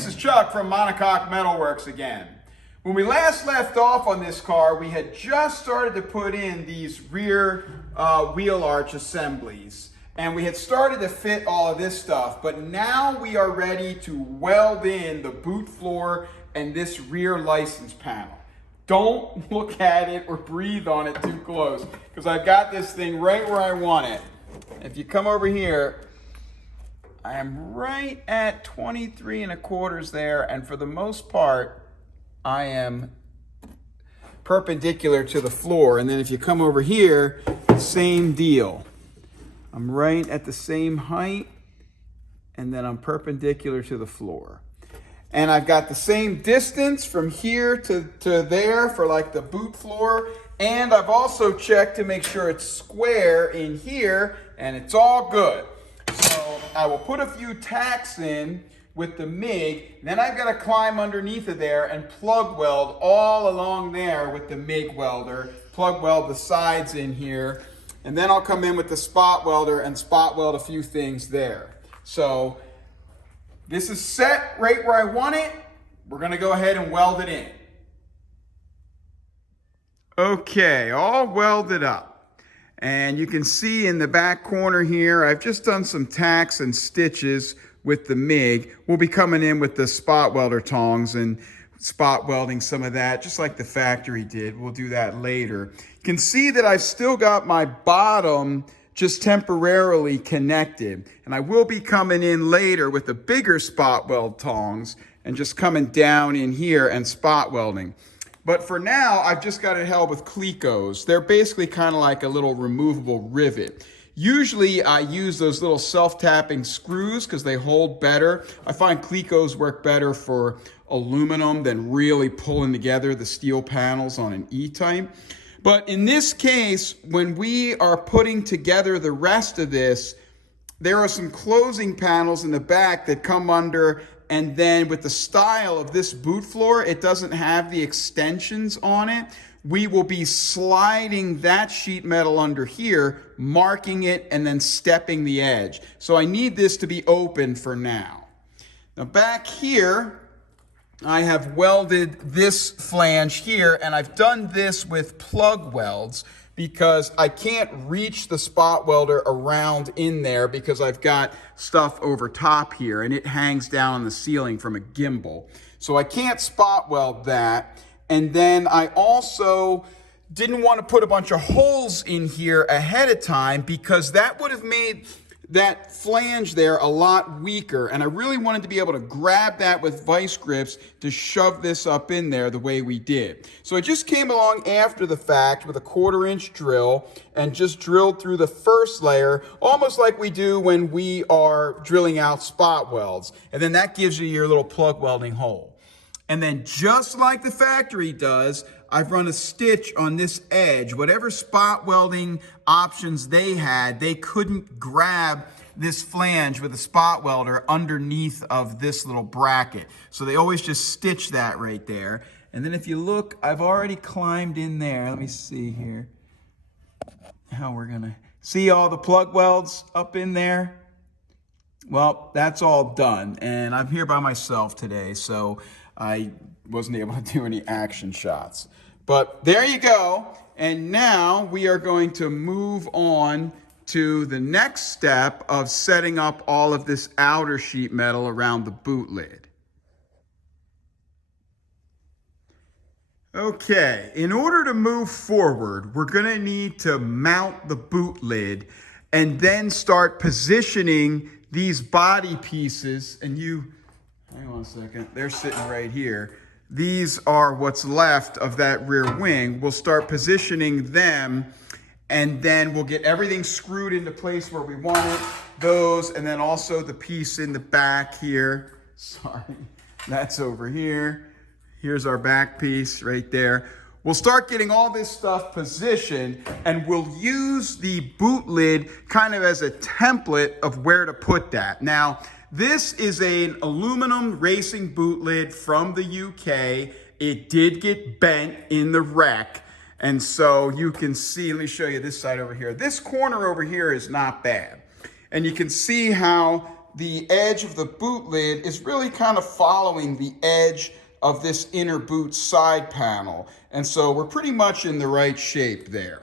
this is Chuck from Monocoque Metalworks again. When we last left off on this car, we had just started to put in these rear wheel arch assemblies. And we had started to fit all of this stuff, but now we are ready to weld in the boot floor and this rear license panel. Don't look at it or breathe on it too close, because I've got this thing right where I want it. If you come over here, I am right at 23 1/4 there, and for the most part, I am perpendicular to the floor. And then if you come over here, same deal. I'm right at the same height, and then I'm perpendicular to the floor. And I've got the same distance from here to there for like the boot floor. And I've also checked to make sure it's square in here, and it's all good. So I will put a few tacks in with the MIG, then I've got to climb underneath of there and plug weld all along there with the MIG welder, plug weld the sides in here, and then I'll come in with the spot welder and spot weld a few things there. So this is set right where I want it. We're going to go ahead and weld it in. Okay, all welded up. And you can see in the back corner here, I've just done some tacks and stitches with the MIG. We'll be coming in with the spot welder tongs and spot welding some of that, just like the factory did. We'll do that later. You can see that I've still got my bottom just temporarily connected. And I will be coming in later with the bigger spot weld tongs and just coming down in here and spot welding. But for now, I've just got it held with Clecos. They're basically kind of like a little removable rivet. Usually I use those little self-tapping screws because they hold better. I find Clecos work better for aluminum than really pulling together the steel panels on an E-Type. But in this case, when we are putting together the rest of this, there are some closing panels in the back that come under, and then with the style of this boot floor, it doesn't have the extensions on it. We will be sliding that sheet metal under here, marking it, and then stepping the edge. So I need this to be open for now. Now back here, I have welded this flange here, and I've done this with plug welds because I can't reach the spot welder around in there because I've got stuff over top here and it hangs down on the ceiling from a gimbal. So I can't spot weld that. And then I also didn't want to put a bunch of holes in here ahead of time because that would have made that flange there a lot weaker. And I really wanted to be able to grab that with vice grips to shove this up in there the way we did. So I just came along after the fact with a 1/4-inch drill and just drilled through the first layer, almost like we do when we are drilling out spot welds. And then that gives you your little plug welding hole. And then just like the factory does, I've run a stitch on this edge. Whatever spot welding options they had, they couldn't grab this flange with a spot welder underneath of this little bracket. So they always just stitch that right there. And then if you look, I've already climbed in there. Let me see here how we're gonna see all the plug welds up in there. Well, that's all done. And I'm here by myself today, so I wasn't able to do any action shots. But there you go. And now we are going to move on to the next step of setting up all of this outer sheet metal around the boot lid. Okay, in order to move forward, we're going to need to mount the boot lid and then start positioning these body pieces. And hang on a second, they're sitting right here. These are what's left of that rear wing. We'll start positioning them, and then we'll get everything screwed into place where we want it. Those, and then also the piece in the back here. Sorry, that's over here. Here's our back piece right there. We'll start getting all this stuff positioned, and we'll use the boot lid kind of as a template of where to put that. Now, this is an aluminum racing boot lid from the UK. It did get bent in the wreck. And so you can see, let me show you this side over here. This corner over here is not bad. And you can see how the edge of the boot lid is really kind of following the edge of this inner boot side panel. And so we're pretty much in the right shape there.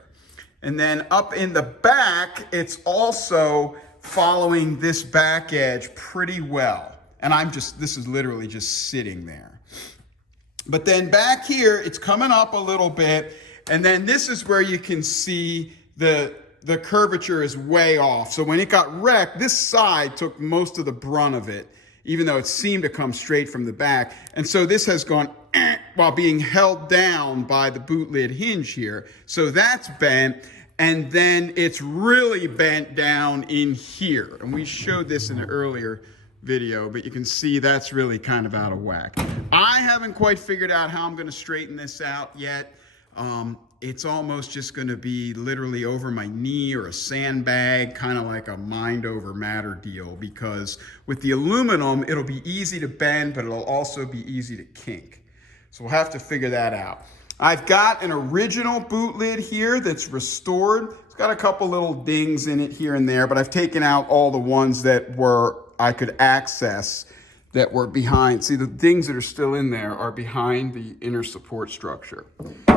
And then up in the back, it's also following this back edge pretty well. And this is literally just sitting there. But then back here, it's coming up a little bit. And then this is where you can see the curvature is way off. So when it got wrecked, this side took most of the brunt of it, even though it seemed to come straight from the back. And so this has gone while being held down by the boot lid hinge here. So that's bent. And then it's really bent down in here. And we showed this in an earlier video, but you can see that's really kind of out of whack. I haven't quite figured out how I'm going to straighten this out yet. It's almost just going to be literally over my knee or a sandbag, kind of like a mind over matter deal, because with the aluminum, it'll be easy to bend, but it'll also be easy to kink. So we'll have to figure that out. I've got an original boot lid here that's restored. It's got a couple little dings in it here and there, but I've taken out all the ones that I could access that were behind. See, the dings that are still in there are behind the inner support structure.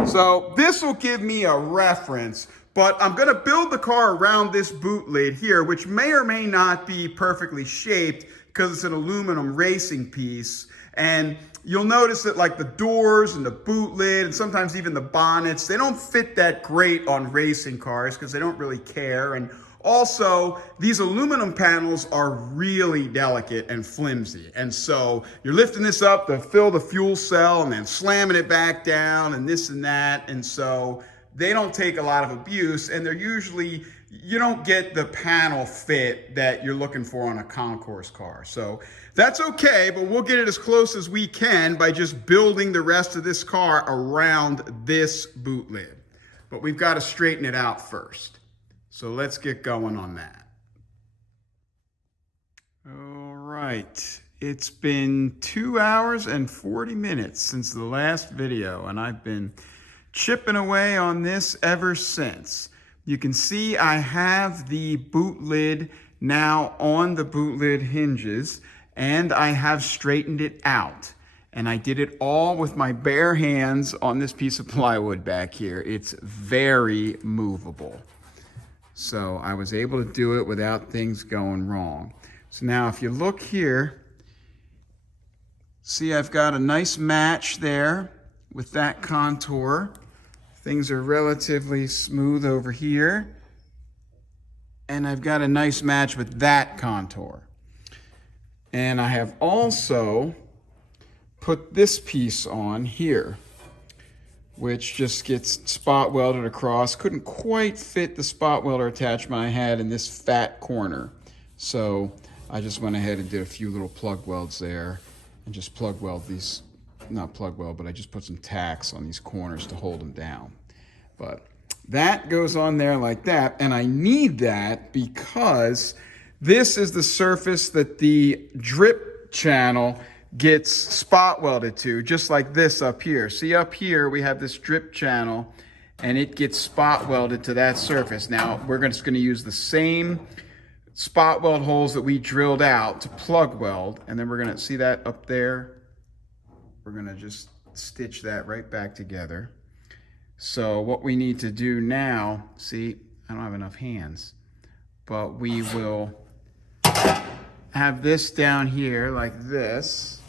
So this will give me a reference, but I'm gonna build the car around this boot lid here, which may or may not be perfectly shaped because it's an aluminum racing piece. And you'll notice that like the doors and the boot lid and sometimes even the bonnets, they don't fit that great on racing cars because they don't really care. And also, these aluminum panels are really delicate and flimsy. And so you're lifting this up to fill the fuel cell and then slamming it back down and this and that. And so they don't take a lot of abuse, and they're usually, you don't get the panel fit that you're looking for on a concourse car. So that's okay, but we'll get it as close as we can by just building the rest of this car around this boot lid. But we've got to straighten it out first. So let's get going on that. All right, it's been 2 hours and 40 minutes since the last video, and I've been chipping away on this ever since. You can see I have the boot lid now on the boot lid hinges, and I have straightened it out. And I did it all with my bare hands on this piece of plywood back here. It's very movable. So I was able to do it without things going wrong. So now if you look here, see I've got a nice match there with that contour. Things are relatively smooth over here. And I've got a nice match with that contour. And I have also put this piece on here, which just gets spot welded across. Couldn't quite fit the spot welder attachment I had in this fat corner. So I just went ahead and did a few little plug welds there and just plug weld these, not plug weld, but I just put some tacks on these corners to hold them down. But that goes on there like that, and I need that because this is the surface that the drip channel gets spot welded to, just like this up here. See up here, we have this drip channel and it gets spot welded to that surface. Now, we're just gonna use the same spot weld holes that we drilled out to plug weld, and then we're gonna see that up there. We're gonna just stitch that right back together. So what we need to do now, see, I don't have enough hands, but we will have this down here like this.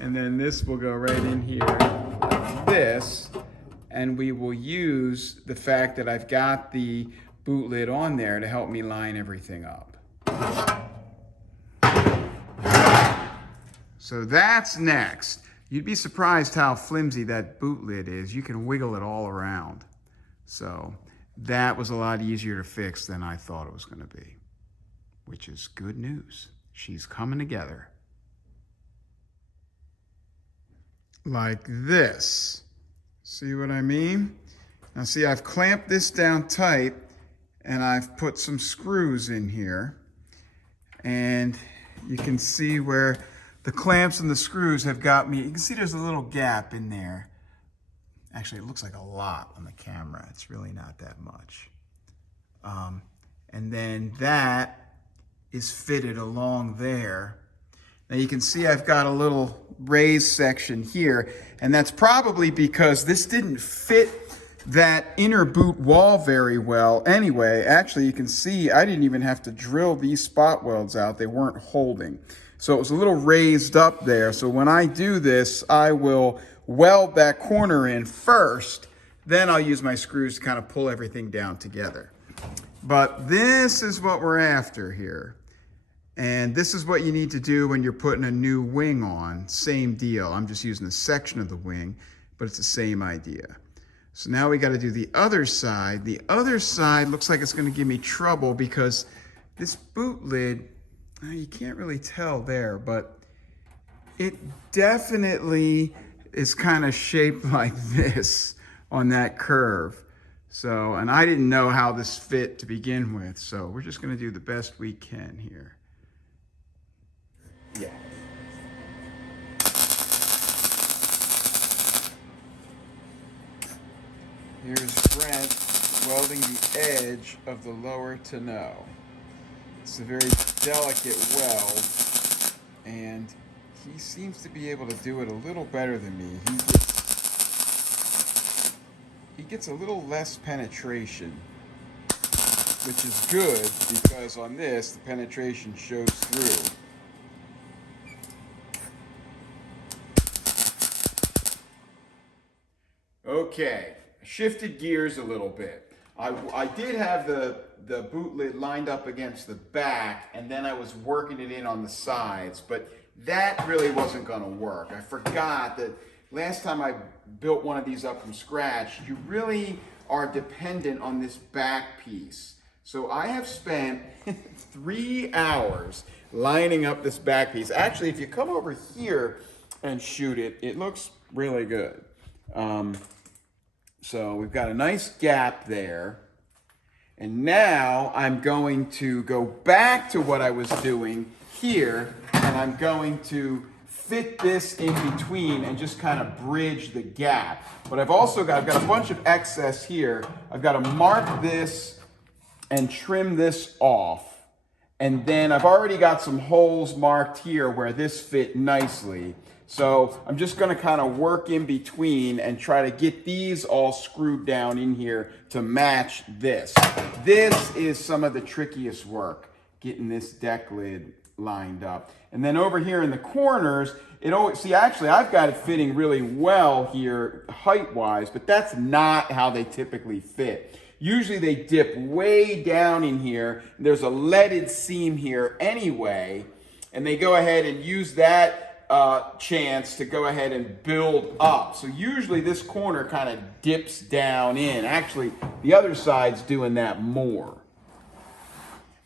And then this will go right in here like this. And we will use the fact that I've got the boot lid on there to help me line everything up. So that's next. You'd be surprised how flimsy that boot lid is. You can wiggle it all around. So that was a lot easier to fix than I thought it was going to be, which is good news. She's coming together. Like this. See what I mean? Now see, I've clamped this down tight and I've put some screws in here. And you can see where the clamps and the screws have got me. You can see there's a little gap in there. Actually, it looks like a lot on the camera. It's really not that much. And then that is fitted along there. Now you can see I've got a little raised section here, and that's probably because this didn't fit that inner boot wall very well anyway. Actually, you can see I didn't even have to drill these spot welds out. They weren't holding. So it was a little raised up there. So when I do this, I will weld that corner in first, then I'll use my screws to kind of pull everything down together. But this is what we're after here. And this is what you need to do when you're putting a new wing on. Same deal. I'm just using a section of the wing, but it's the same idea. So now we got to do the other side. The other side looks like it's going to give me trouble because this boot lid, you can't really tell there, but it definitely is kind of shaped like this on that curve. So, and I didn't know how this fit to begin with, so we're just going to do the best we can here. Yeah. Here's Brent welding the edge of the lower tonneau. It's a very delicate weld, and he seems to be able to do it a little better than me. He gets a little less penetration, which is good because on this, the penetration shows through. Okay, shifted gears a little bit. I did have the boot lid lined up against the back, and then I was working it in on the sides, but that really wasn't going to work. I forgot that last time I built one of these up from scratch, you really are dependent on this back piece. So I have spent 3 hours lining up this back piece. Actually, if you come over here and shoot it, it looks really good. So we've got a nice gap there. And now I'm going to go back to what I was doing here, and I'm going to fit this in between and just kind of bridge the gap. But I've got a bunch of excess here. I've got to mark this and trim this off. And then I've already got some holes marked here where this fit nicely. So I'm just going to kind of work in between and try to get these all screwed down in here to match this. This is some of the trickiest work, getting this deck lid lined up. And then over here in the corners, actually I've got it fitting really well here height-wise, but that's not how they typically fit. Usually they dip way down in here. There's a leaded seam here anyway, and they go ahead and use that chance to go ahead and build up. So usually this corner kind of dips down in. Actually, the other side's doing that more.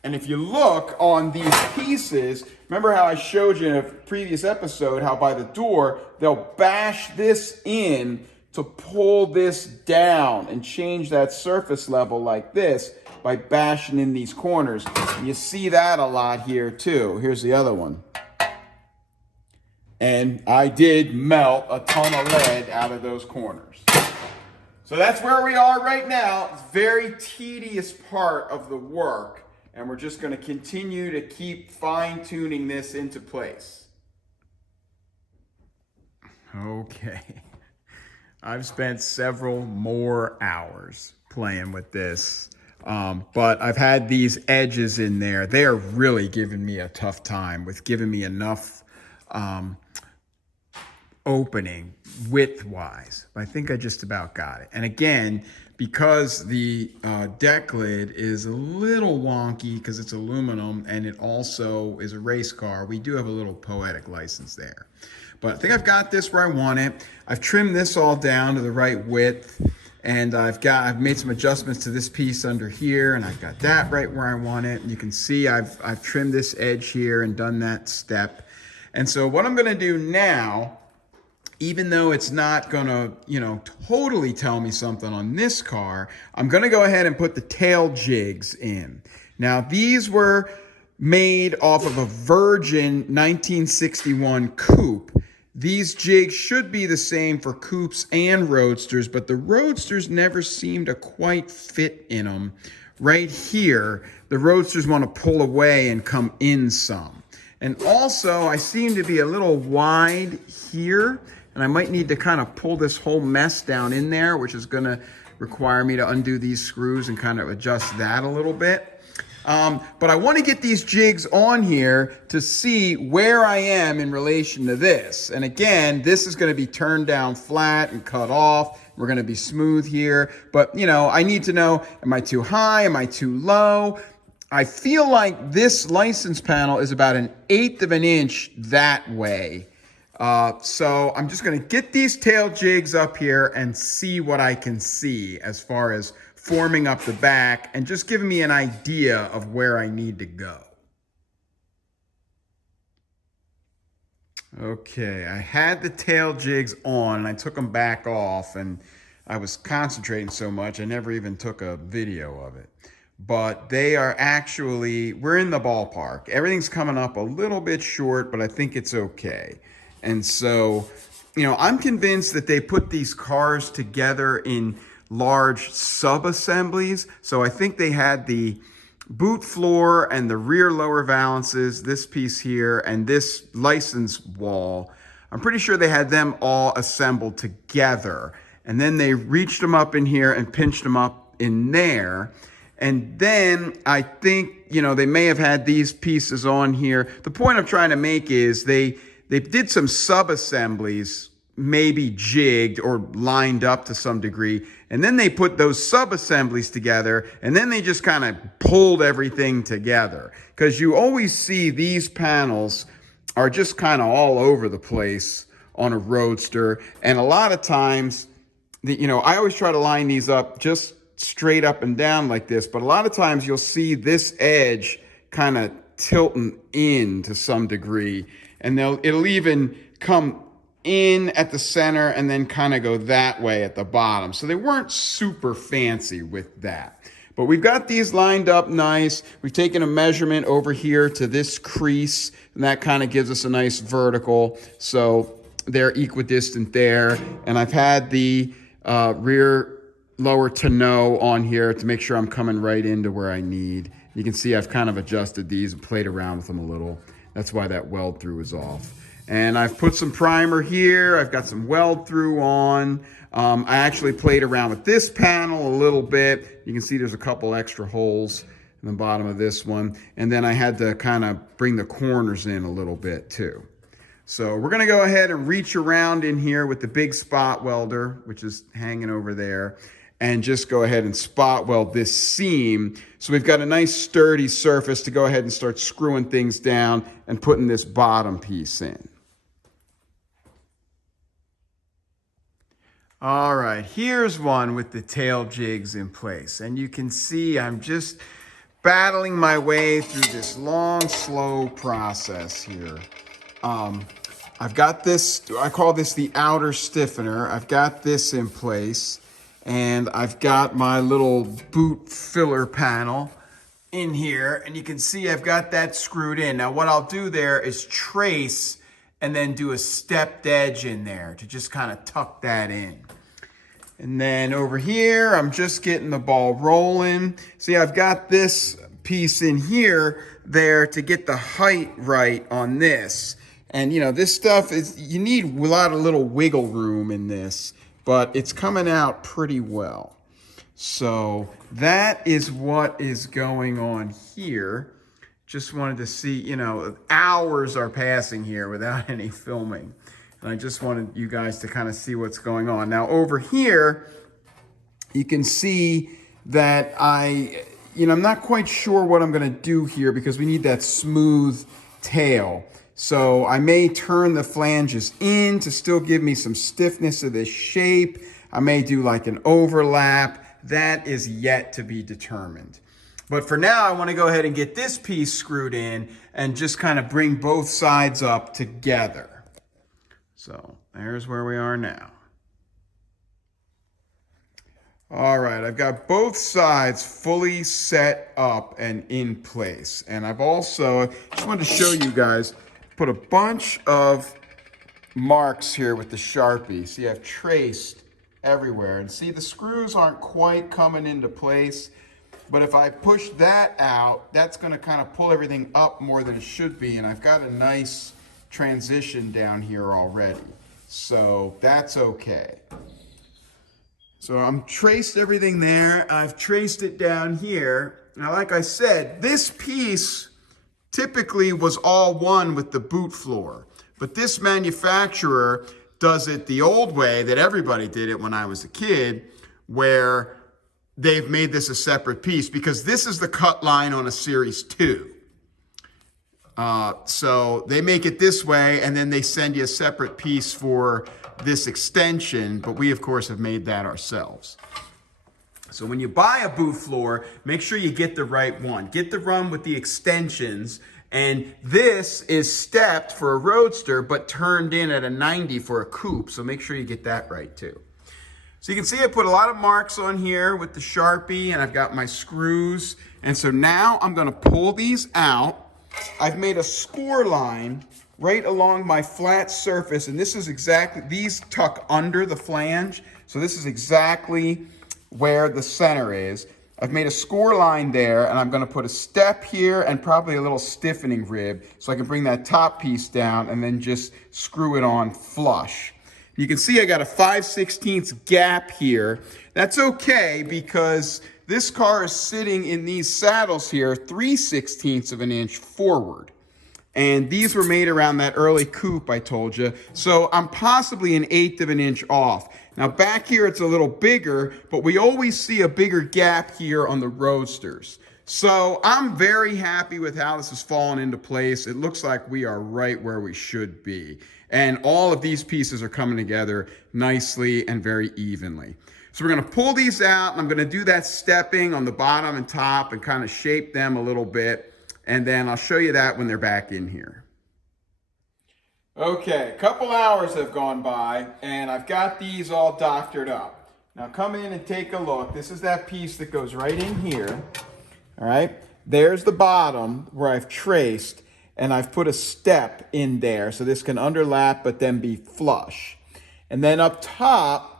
And if you look on these pieces, remember how I showed you in a previous episode how by the door, they'll bash this in to pull this down and change that surface level like this by bashing in these corners. And you see that a lot here too. Here's the other one. And I did melt a ton of lead out of those corners. So that's where we are right now. It's a very tedious part of the work. And we're just going to continue to keep fine-tuning this into place. Okay. I've spent several more hours playing with this. But I've had these edges in there. They are really giving me a tough time with giving me enough opening width-wise. I think I just about got it. And again, because the deck lid is a little wonky because it's aluminum and it also is a race car, we do have a little poetic license there. But I think I've got this where I want it. I've trimmed this all down to the right width, and I've made some adjustments to this piece under here, and I've got that right where I want it. And you can see I've trimmed this edge here and done that step. And so what I'm gonna do now, even though it's not gonna, totally tell me something on this car, I'm gonna go ahead and put the tail jigs in. Now, these were made off of a Virgin 1961 coupe. These jigs should be the same for coupes and roadsters, but the roadsters never seem to quite fit in them right here, the roadsters want to pull away and come in some. And also, I seem to be a little wide here, and I might need to kind of pull this whole mess down in there, which is going to require me to undo these screws and kind of adjust that a little bit. But I want to get these jigs on here to see where I am in relation to this. And again, this is going to be turned down flat and cut off. We're going to be smooth here. But, you know, I need to know, am I too high? Am I too low? I feel like this license panel is about 1/8 of an inch that way. So I'm just going to get these tail jigs up here and see what I can see as far as forming up the back and just giving me an idea of where I need to go. Okay, I had the tail jigs on and I took them back off, and I was concentrating so much I never even took a video of it. But they are actually, we're in the ballpark. Everything's coming up a little bit short, but I think it's okay. And so, you know, I'm convinced that they put these cars together in large sub-assemblies. So I think they had the boot floor and the rear lower valances, this piece here, and this license wall. I'm pretty sure they had them all assembled together. And then they reached them up in here and pinched them up in there. And then I think, you know, they may have had these pieces on here. The point I'm trying to make is they did some sub-assemblies, maybe jigged or lined up to some degree, and then they put those sub-assemblies together, and then they just kind of pulled everything together. Because you always see these panels are just kind of all over the place on a roadster, and a lot of times, you know, I always try to line these up just straight up and down like this, but a lot of times you'll see this edge kind of tilting in to some degree, and it'll even come in at the center and then kind of go that way at the bottom. So they weren't super fancy with that. But we've got these lined up nice. We've taken a measurement over here to this crease, and that kind of gives us a nice vertical. So they're equidistant there. And I've had the rear lower tonneau on here to make sure I'm coming right into where I need. You can see I've kind of adjusted these and played around with them a little. That's why that weld through is off. And I've put some primer here. I've got some weld through on. I actually played around with this panel a little bit. You can see there's a couple extra holes in the bottom of this one. And then I had to kind of bring the corners in a little bit too. So we're gonna go ahead and reach around in here with the big spot welder, which is hanging over there, and just go ahead and spot weld this seam. So we've got a nice sturdy surface to go ahead and start screwing things down and putting this bottom piece in. All right, here's one with the tail jigs in place. And you can see I'm just battling my way through this long, slow process here. I've got this, I call this the outer stiffener. I've got this in place, and I've got my little boot filler panel in here, and you can see I've got that screwed in. Now what I'll do there is trace and then do a stepped edge in there to just kind of tuck that in. And then over here, I'm just getting the ball rolling. See, I've got this piece in here there to get the height right on this. And you know, this stuff is, you need a lot of little wiggle room in this, but it's coming out pretty well. So that is what is going on here. Just wanted to see, you know, hours are passing here without any filming. And I just wanted you guys to kind of see what's going on. Now over here, you can see that I'm not quite sure what I'm gonna do here because we need that smooth tail. So I may turn the flanges in to still give me some stiffness of this shape. I may do like an overlap. That is yet to be determined. But for now, I want to go ahead and get this piece screwed in and just kind of bring both sides up together. So there's where we are now. All right, I've got both sides fully set up and in place. And I've also, just wanted to show you guys, put a bunch of marks here with the Sharpie. See, I've traced everywhere. And see, the screws aren't quite coming into place, But if I push that out, that's going to kind of pull everything up more than it should be. And I've got a nice transition down here already. So that's okay. So I'm traced everything there. I've traced it down here. Now, like I said, this piece typically was all one with the boot floor. But this manufacturer does it the old way that everybody did it when I was a kid, where they've made this a separate piece, because this is the cut line on a Series 2. So they make it this way, and then they send you a separate piece for this extension, but we, of course, have made that ourselves. So when you buy a boot floor, make sure you get the right one. Get the one with the extensions, and this is stepped for a roadster, but turned in at a 90 for a coupe, so make sure you get that right, too. So you can see I put a lot of marks on here with the Sharpie, and I've got my screws. And so now I'm gonna pull these out. I've made a score line right along my flat surface, and this is exactly, these tuck under the flange. So this is exactly where the center is. I've made a score line there, and I'm gonna put a step here and probably a little stiffening rib so I can bring that top piece down and then just screw it on flush. You can see I got a 5/16 gap here. That's okay, because this car is sitting in these saddles here 3/16 of an inch forward. And these were made around that early coupe I told you. So I'm possibly 1/8 of an inch off. Now back here it's a little bigger, but we always see a bigger gap here on the roadsters. So I'm very happy with how this has fallen into place. It looks like we are right where we should be. And all of these pieces are coming together nicely and very evenly. So we're gonna pull these out, and I'm gonna do that stepping on the bottom and top and kind of shape them a little bit. And then I'll show you that when they're back in here. Okay, a couple hours have gone by, and I've got these all doctored up. Now come in and take a look. This is that piece that goes right in here. All right, there's the bottom where I've traced, and I've put a step in there so this can underlap but then be flush. And then up top,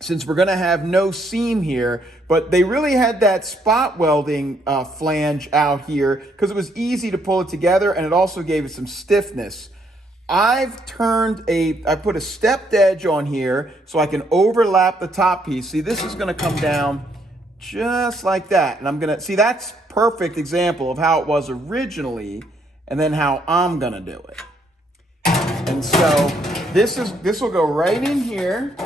since we're gonna have no seam here, but they really had that spot welding flange out here because it was easy to pull it together, and it also gave it some stiffness. I put a stepped edge on here so I can overlap the top piece. See, this is gonna come down just like that. And I'm gonna, see, that's perfect example of how it was originally and then how I'm gonna do it. And so this will go right in here.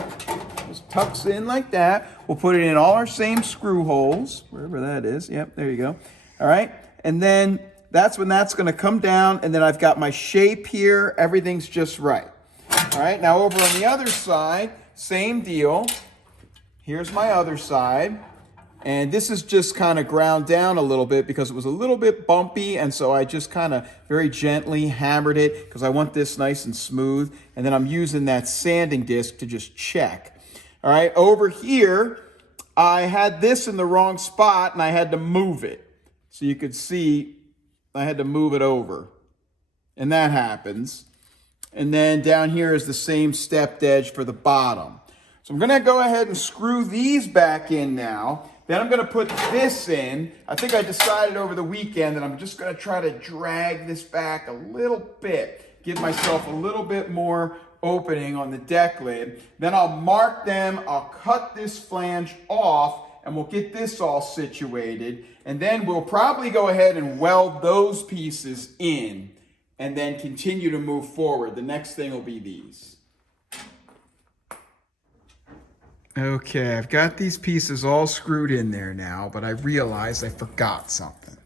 Just tucks in like that. We'll put it in all our same screw holes, wherever that is. Yep, there you go. All right, and then that's when that's gonna come down, and then I've got my shape here. Everything's just right. All right, now over on the other side, same deal. Here's my other side. And this is just kind of ground down a little bit because it was a little bit bumpy, and so I just kind of very gently hammered it because I want this nice and smooth. And then I'm using that sanding disc to just check. All right, over here, I had this in the wrong spot and I had to move it. So you could see I had to move it over. And that happens. And then down here is the same stepped edge for the bottom. So I'm gonna go ahead and screw these back in now. Then I'm gonna put this in. I think I decided over the weekend that I'm just gonna try to drag this back a little bit, give myself a little bit more opening on the deck lid. Then I'll mark them, I'll cut this flange off, and we'll get this all situated. And then we'll probably go ahead and weld those pieces in and then continue to move forward. The next thing will be these. Okay, I've got these pieces all screwed in there now, but I realized I forgot something.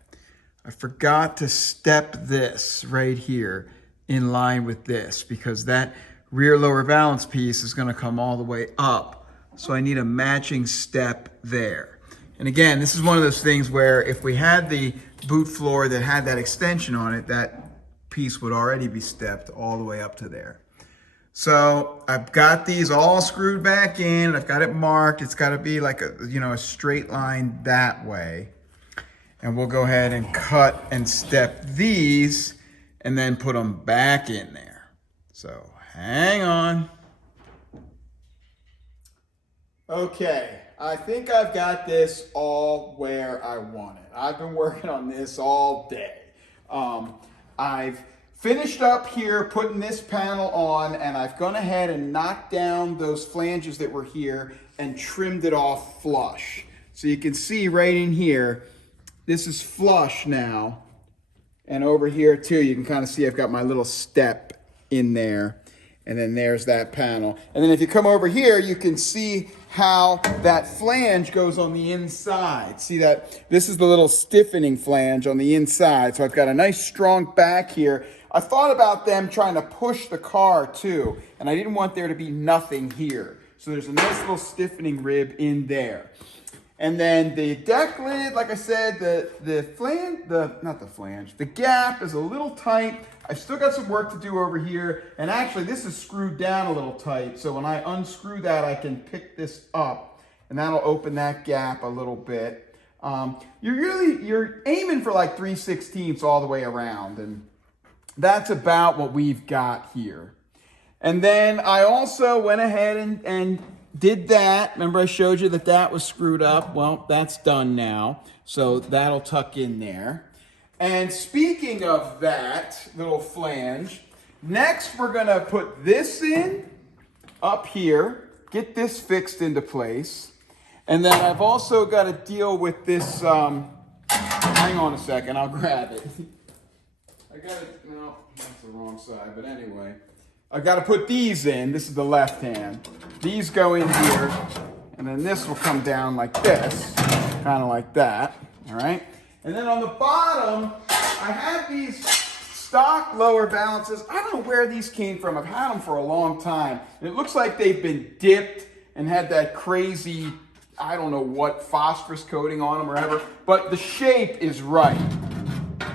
I forgot to step this right here in line with this because that rear lower valance piece is going to come all the way up. So I need a matching step there. And again, this is one of those things where if we had the boot floor that had that extension on it, that piece would already be stepped all the way up to there. So I've got these all screwed back in. I've got it marked. It's got to be like a straight line that way. And we'll go ahead and cut and step these and then put them back in there. So hang on. Okay, I think I've got this all where I want it. I've been working on this all day. I've finished up here putting this panel on, and I've gone ahead and knocked down those flanges that were here and trimmed it off flush. So you can see right in here, this is flush now. And over here too, you can kind of see I've got my little step in there. And then there's that panel. And then if you come over here, you can see how that flange goes on the inside. See that? This is the little stiffening flange on the inside. So I've got a nice strong back here. I thought about them trying to push the car too, and I didn't want there to be nothing here. So there's a nice little stiffening rib in there. And then the deck lid, like I said, the gap is a little tight. I've still got some work to do over here. And actually this is screwed down a little tight. So when I unscrew that, I can pick this up and that'll open that gap a little bit. You're aiming for like 3/16 all the way around. And that's about what we've got here. And then I also went ahead and did that. Remember I showed you that that was screwed up? Well, that's done now. So that'll tuck in there. And speaking of that little flange, next we're gonna put this in up here, get this fixed into place. And then I've also got to deal with this, hang on a second, I'll grab it. I got it, no, that's the wrong side, but anyway. I've got to put these in. This is the left hand. These go in here, and then this will come down like this, kind of like that, all right? And then on the bottom, I have these stock lower balances. I don't know where these came from. I've had them for a long time. And it looks like they've been dipped and had that crazy, I don't know what, phosphorus coating on them or whatever, but the shape is right.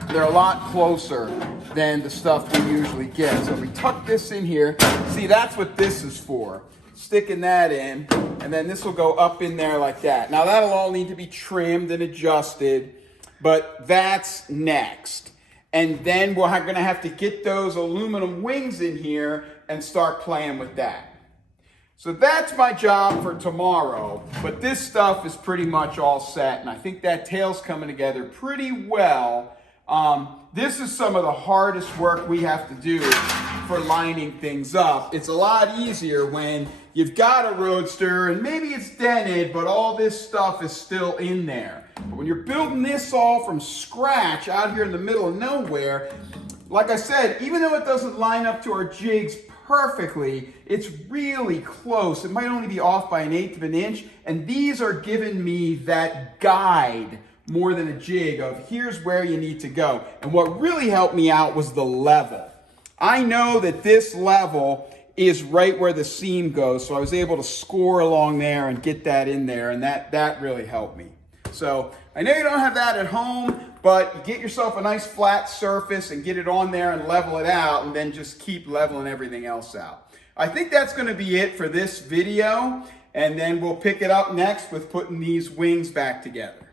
They're a lot closer than the stuff we usually get. So we tuck this in here. See, that's what this is for. Sticking that in, and then this will go up in there like that. Now that'll all need to be trimmed and adjusted, but that's next. And then we're gonna have to get those aluminum wings in here and start playing with that. So that's my job for tomorrow, but this stuff is pretty much all set, and I think that tail's coming together pretty well. This is some of the hardest work we have to do for lining things up. It's a lot easier when you've got a roadster and maybe it's dented, but all this stuff is still in there. But when you're building this all from scratch out here in the middle of nowhere, like I said, even though it doesn't line up to our jigs perfectly, it's really close. It might only be off by 1/8 of an inch, and these are giving me that guide more than a jig of here's where you need to go. And what really helped me out was the level. I know that this level is right where the seam goes, so I was able to score along there and get that in there, and that really helped me. So I know you don't have that at home, but you get yourself a nice flat surface and get it on there and level it out, and then just keep leveling everything else out. I think that's going to be it for this video, and then we'll pick it up next with putting these wings back together.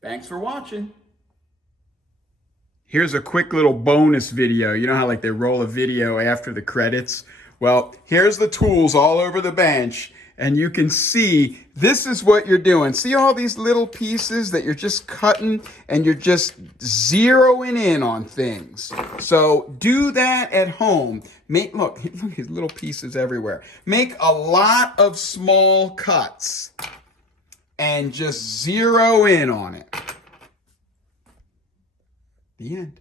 Thanks for watching. Here's a quick little bonus video. You know how like they roll a video after the credits? Well, here's the tools all over the bench, and you can see this is what you're doing. See all these little pieces that you're just cutting and you're just zeroing in on things. So do that at home. Look, his little pieces everywhere. Make a lot of small cuts and just zero in on it. The end.